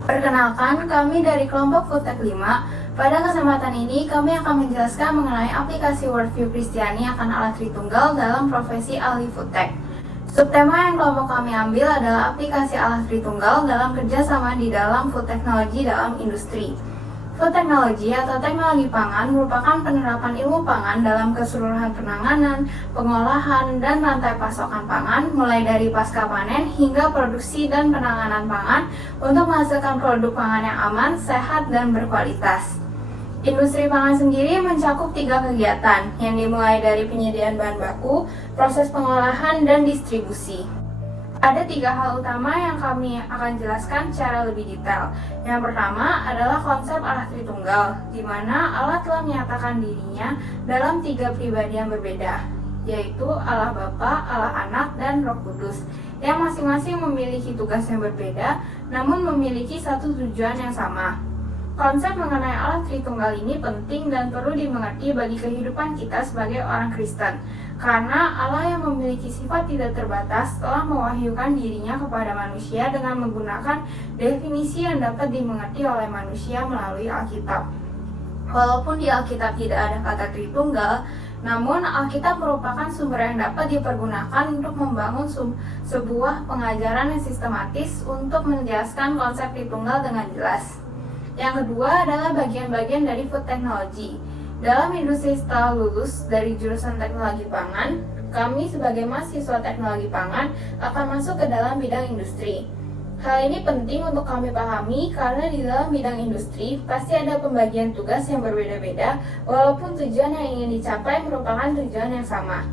Perkenalkan, kami dari kelompok Foodtech 5. Pada kesempatan ini, kami akan menjelaskan mengenai aplikasi Worldview Kristiani akan alat Tritunggal dalam profesi ahli Foodtech. Subtema yang kelompok kami ambil adalah aplikasi alat Tritunggal dalam kerjasama di dalam food technology dalam industri. Food technology atau teknologi pangan merupakan penerapan ilmu pangan dalam keseluruhan penanganan, pengolahan, dan rantai pasokan pangan mulai dari pasca panen hingga produksi dan penanganan pangan untuk menghasilkan produk pangan yang aman, sehat, dan berkualitas. Industri pangan sendiri mencakup 3 kegiatan yang dimulai dari penyediaan bahan baku, proses pengolahan, dan distribusi. Ada 3 hal utama yang kami akan jelaskan secara lebih detail. Yang pertama adalah konsep alat Tritunggal, di mana alat telah menyatakan dirinya dalam 3 pribadi yang berbeda, yaitu Allah Bapa, Allah Anak, dan Roh Kudus, yang masing-masing memiliki tugas yang berbeda, namun memiliki satu tujuan yang sama. Konsep mengenai alat Tritunggal ini penting dan perlu dimengerti bagi kehidupan kita sebagai orang Kristen, karena Allah yang memiliki sifat tidak terbatas telah mewahyukan dirinya kepada manusia dengan menggunakan definisi yang dapat dimengerti oleh manusia melalui Alkitab. Walaupun di Alkitab tidak ada kata Tritunggal, namun Alkitab merupakan sumber yang dapat dipergunakan untuk membangun sebuah pengajaran yang sistematis untuk menjelaskan konsep Tritunggal dengan jelas. Yang kedua adalah bagian-bagian dari food technology. Dalam industri setelah lulus dari jurusan teknologi pangan, kami sebagai mahasiswa teknologi pangan akan masuk ke dalam bidang industri. Hal ini penting untuk kami pahami karena di dalam bidang industri pasti ada pembagian tugas yang berbeda-beda walaupun tujuan yang ingin dicapai merupakan tujuan yang sama.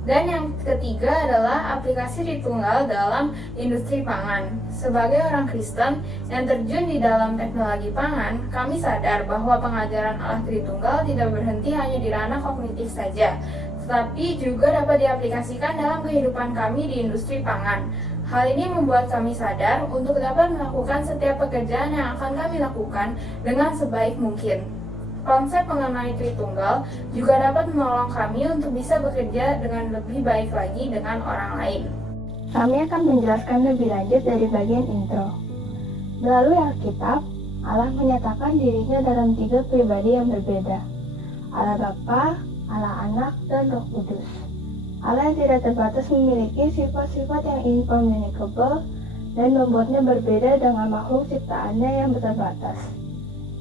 Dan yang ketiga adalah aplikasi Tritunggal dalam industri pangan. Sebagai orang Kristen yang terjun di dalam teknologi pangan, kami sadar bahwa pengajaran Allah Tritunggal tidak berhenti hanya di ranah kognitif saja, tetapi juga dapat diaplikasikan dalam kehidupan kami di industri pangan. Hal ini membuat kami sadar untuk dapat melakukan setiap pekerjaan yang akan kami lakukan dengan sebaik mungkin. Konsep mengenai Tritunggal juga dapat menolong kami untuk bisa bekerja dengan lebih baik lagi dengan orang lain. Kami akan menjelaskan lebih lanjut dari bagian intro. Melalui Alkitab, Allah menyatakan dirinya dalam 3 pribadi yang berbeda. Allah Bapa, Allah Anak, dan Roh Kudus. Allah yang tidak terbatas memiliki sifat-sifat yang incommunicable dan membuatnya berbeda dengan makhluk ciptaannya yang terbatas.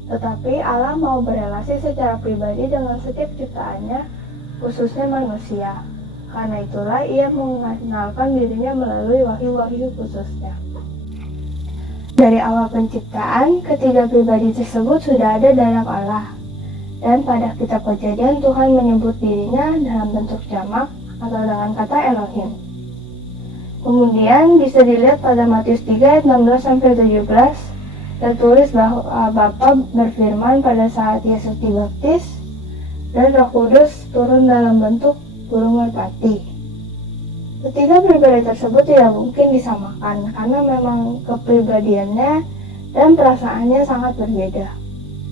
Tetapi Allah mau berelasi secara pribadi dengan setiap ciptaannya, khususnya manusia. Karena itulah ia mengenalkan dirinya melalui wahyu-wahyu khususnya. Dari awal penciptaan, ketiga pribadi tersebut sudah ada dalam Allah. Dan pada kitab Kejadian Tuhan menyebut dirinya dalam bentuk jamak atau dengan kata Elohim. Kemudian bisa dilihat pada Matius 3 ayat 16-17. Tertulis bahwa Bapa berfirman pada saat Yesus dibaptis dan Roh Kudus turun dalam bentuk burung merpati. Ketiga pribadi tersebut tidak mungkin disamakan karena memang kepribadiannya dan perasaannya sangat berbeda.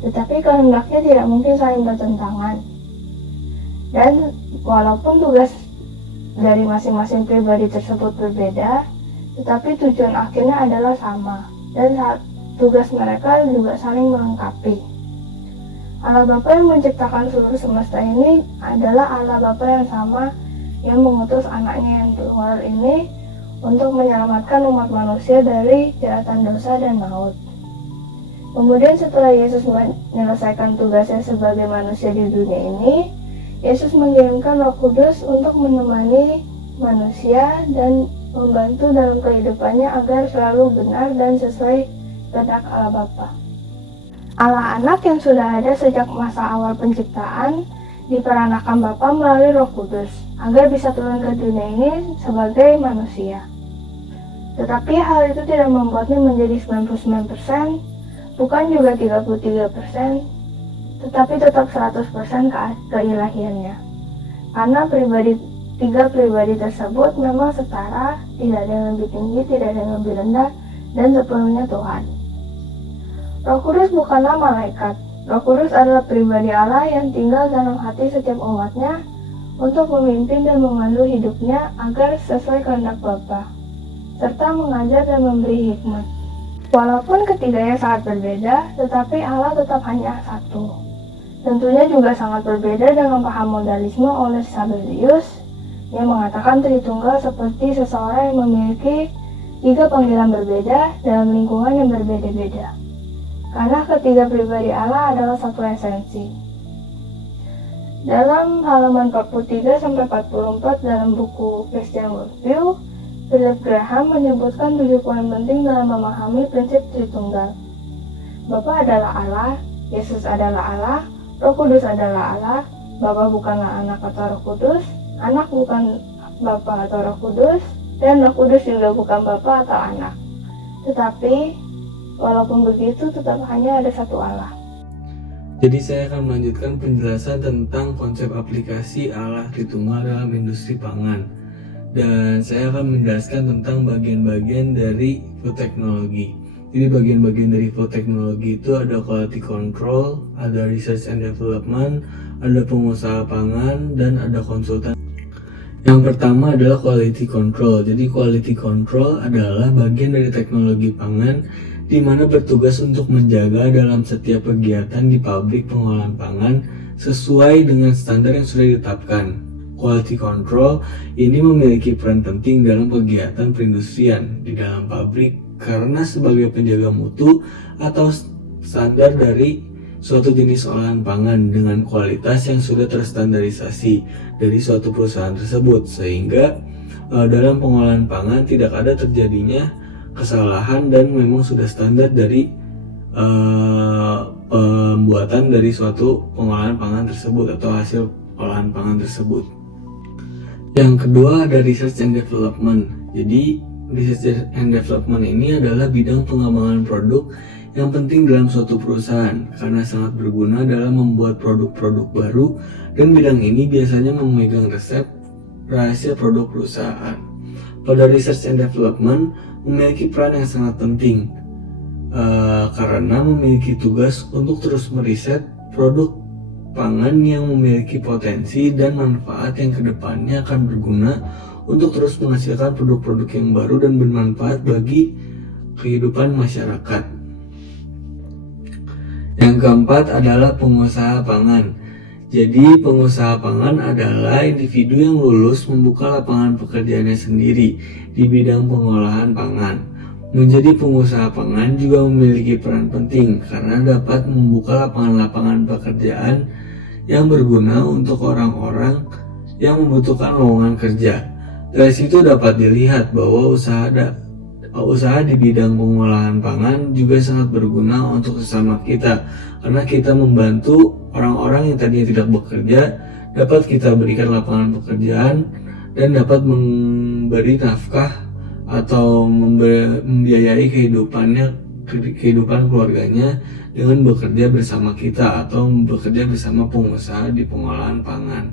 Tetapi kehendaknya tidak mungkin saling bertentangan. Dan walaupun tugas dari masing-masing pribadi tersebut berbeda, tetapi tujuan akhirnya adalah sama dan tugas mereka juga saling melengkapi. Allah Bapa yang menciptakan seluruh semesta ini adalah Allah Bapa yang sama yang mengutus anaknya yang tunggal ini untuk menyelamatkan umat manusia dari jeratan dosa dan maut. Kemudian setelah Yesus menyelesaikan tugasnya sebagai manusia di dunia ini, Yesus mengirimkan Roh Kudus untuk menemani manusia dan membantu dalam kehidupannya agar selalu benar dan sesuai kehendak Allah Bapa. Allah Anak yang sudah ada sejak masa awal penciptaan diperanakan Bapa melalui Roh Kudus agar bisa turun ke dunia ini sebagai manusia. Tetapi hal itu tidak membuatnya menjadi 99%, bukan juga 33%, tetapi tetap 100% keilahiannya. Karena tiga pribadi tersebut memang setara, tidak ada yang lebih tinggi, tidak ada yang lebih rendah, dan sepenuhnya Tuhan. Roh Kudus bukanlah malaikat. Roh Kudus adalah pribadi Allah yang tinggal dalam hati setiap umatnya untuk memimpin dan memandu hidupnya agar sesuai kehendak Bapa, serta mengajar dan memberi hikmat. Walaupun ketiganya sangat berbeda, tetapi Allah tetap hanya satu. Tentunya juga sangat berbeda dengan paham modalisme oleh Sabellius yang mengatakan Tritunggal seperti seseorang yang memiliki 3 panggilan berbeda dalam lingkungan yang berbeda-beda. Karena ketiga pribadi Allah adalah satu esensi. Dalam halaman 43-44 dalam buku Christian Worldview, Philip Graham menyebutkan 7 poin penting dalam memahami prinsip Tritunggal. Bapa adalah Allah, Yesus adalah Allah, Roh Kudus adalah Allah, Bapa bukanlah anak atau Roh Kudus, anak bukan Bapa atau Roh Kudus, dan Roh Kudus juga bukan Bapa atau anak. Tetapi, walaupun begitu tetap hanya ada satu Allah. Jadi saya akan melanjutkan penjelasan tentang konsep aplikasi Allah Tritunggal dalam industri pangan. Dan saya akan menjelaskan tentang bagian-bagian dari food technology. Jadi bagian-bagian dari food technology itu ada quality control, ada research and development, ada pengusaha pangan, dan ada konsultan. Yang pertama adalah quality control. Jadi quality control adalah bagian dari teknologi pangan di mana bertugas untuk menjaga dalam setiap kegiatan di pabrik pengolahan pangan sesuai dengan standar yang sudah ditetapkan. Quality control ini memiliki peran penting dalam kegiatan perindustrian di dalam pabrik karena sebagai penjaga mutu atau standar dari suatu jenis olahan pangan dengan kualitas yang sudah terstandarisasi dari suatu perusahaan tersebut, sehingga dalam pengolahan pangan tidak ada terjadinya kesalahan dan memang sudah standar dari pembuatan dari suatu pengolahan pangan tersebut atau hasil olahan pangan tersebut. Yang kedua ada research and development. Jadi research and development ini adalah bidang pengembangan produk yang penting dalam suatu perusahaan karena sangat berguna dalam membuat produk-produk baru, dan bidang ini biasanya memegang resep rahasia produk perusahaan. Pada research and development memiliki peran yang sangat penting karena memiliki tugas untuk terus meriset produk pangan yang memiliki potensi dan manfaat yang kedepannya akan berguna untuk terus menghasilkan produk-produk yang baru dan bermanfaat bagi kehidupan masyarakat. Yang keempat adalah pengusaha pangan. Jadi pengusaha pangan adalah individu yang lulus membuka lapangan pekerjaannya sendiri di bidang pengolahan pangan. Menjadi pengusaha pangan juga memiliki peran penting karena dapat membuka lapangan-lapangan pekerjaan yang berguna untuk orang-orang yang membutuhkan lowongan kerja. Dari situ dapat dilihat bahwa usaha di bidang pengolahan pangan juga sangat berguna untuk sesama kita, karena kita membantu orang-orang yang tadinya tidak bekerja, dapat kita berikan lapangan pekerjaan dan dapat memberi nafkah atau membiayai kehidupan keluarganya dengan bekerja bersama kita atau bekerja bersama pengusaha di pengolahan pangan.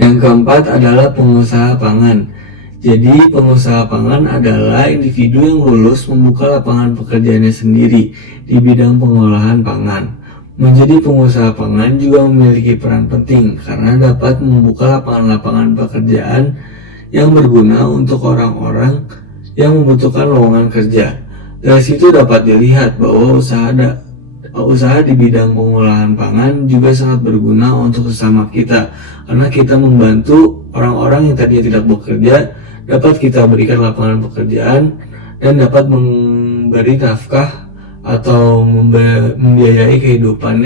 Yang keempat adalah pengusaha pangan. Jadi pengusaha pangan adalah individu yang lulus membuka lapangan pekerjaannya sendiri di bidang pengolahan pangan. Menjadi pengusaha pangan juga memiliki peran penting karena dapat membuka lapangan-lapangan pekerjaan yang berguna untuk orang-orang yang membutuhkan lowongan kerja. Dari situ dapat dilihat bahwa usaha di bidang pengolahan pangan juga sangat berguna untuk sesama kita, karena kita membantu orang-orang yang tadinya tidak bekerja, dapat kita berikan lapangan pekerjaan dan dapat memberi nafkah atau membiayai kehidupan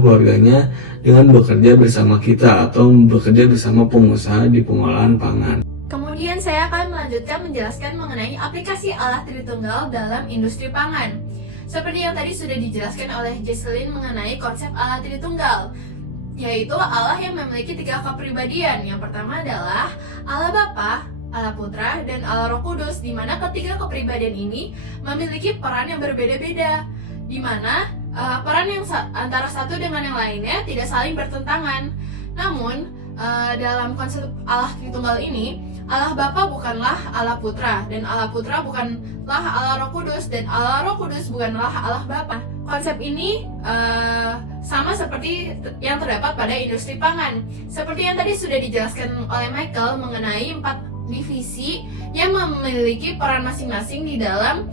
keluarganya dengan bekerja bersama kita atau bekerja bersama pengusaha di pengolahan pangan. Kemudian saya akan melanjutkan menjelaskan mengenai aplikasi Allah Tritunggal dalam industri pangan. Seperti yang tadi sudah dijelaskan oleh Jesselyn mengenai konsep Allah Tritunggal, yaitu Allah yang memiliki 3 kepribadian. Yang pertama adalah Allah Bapa, Allah Putra, dan Allah Roh Kudus, di mana ketiga kepribadian ini memiliki peran yang berbeda-beda, di mana peran yang antara satu dengan yang lainnya tidak saling bertentangan. Namun dalam konsep Allah Tritunggal ini, Allah Bapa bukanlah Allah Putra, dan Allah Putra bukanlah Allah Roh Kudus, dan Allah Roh Kudus bukanlah Allah Bapa. Konsep ini sama seperti yang terdapat pada industri pangan. Seperti yang tadi sudah dijelaskan oleh Michael mengenai divisi yang memiliki peran masing-masing di dalam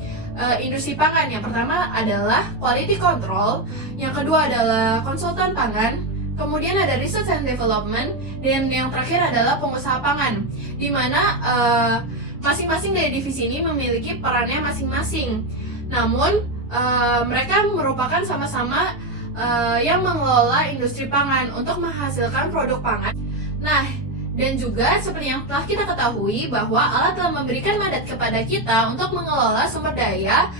industri pangan. Yang pertama adalah quality control, yang kedua adalah konsultan pangan, kemudian ada research and development, dan yang terakhir adalah pengusaha pangan, di mana masing-masing dari divisi ini memiliki perannya masing-masing. Namun mereka merupakan sama-sama yang mengelola industri pangan untuk menghasilkan produk pangan. Nah, dan juga seperti yang telah kita ketahui bahwa Allah telah memberikan mandat kepada kita untuk mengelola sumber daya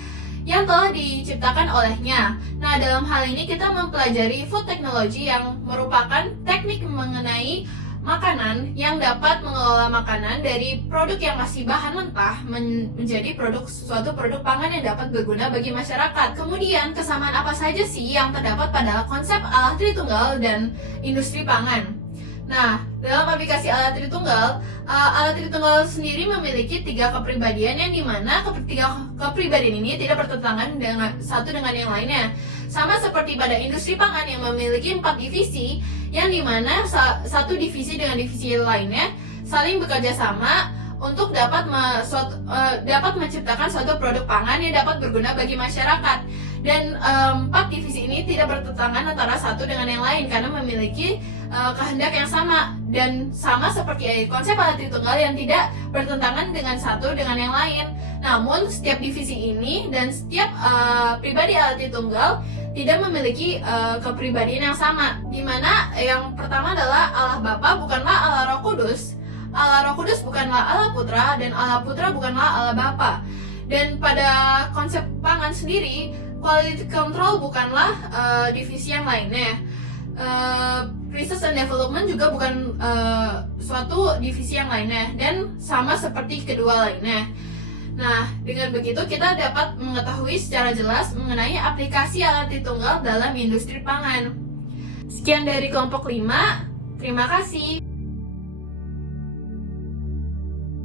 yang telah diciptakan olehnya. Nah, dalam hal ini kita mempelajari food technology yang merupakan teknik mengenai makanan yang dapat mengelola makanan dari produk yang masih bahan mentah menjadi suatu produk pangan yang dapat berguna bagi masyarakat. Kemudian, kesamaan apa saja sih yang terdapat pada konsep Allah Tritunggal dan industri pangan? Nah, dalam aplikasi Allah Tritunggal sendiri memiliki 3 kepribadian, yang dimana ketiga kepribadian ini tidak bertentangan dengan satu dengan yang lainnya. Sama seperti pada industri pangan yang memiliki 4 divisi, yang dimana satu divisi dengan divisi lainnya saling bekerja sama untuk dapat menciptakan suatu produk pangan yang dapat berguna bagi masyarakat. Dan 4 divisi ini tidak bertentangan antara satu dengan yang lain karena memiliki kehendak yang sama, dan sama seperti konsep Allah Tritunggal yang tidak bertentangan dengan satu dengan yang lain. Namun setiap divisi ini dan setiap pribadi Allah Tritunggal tidak memiliki kepribadian yang sama, dimana yang pertama adalah Allah Bapa bukanlah Allah Roh Kudus, Allah Roh Kudus bukanlah Allah Putra, dan Allah Putra bukanlah Allah Bapa. Dan pada konsep pangan sendiri, quality control bukanlah divisi yang lainnya. Research and development juga bukan suatu divisi yang lainnya, dan sama seperti kedua lainnya. Nah, dengan begitu kita dapat mengetahui secara jelas mengenai aplikasi Allah Tritunggal dalam industri pangan. Sekian dari kelompok 5, terima kasih.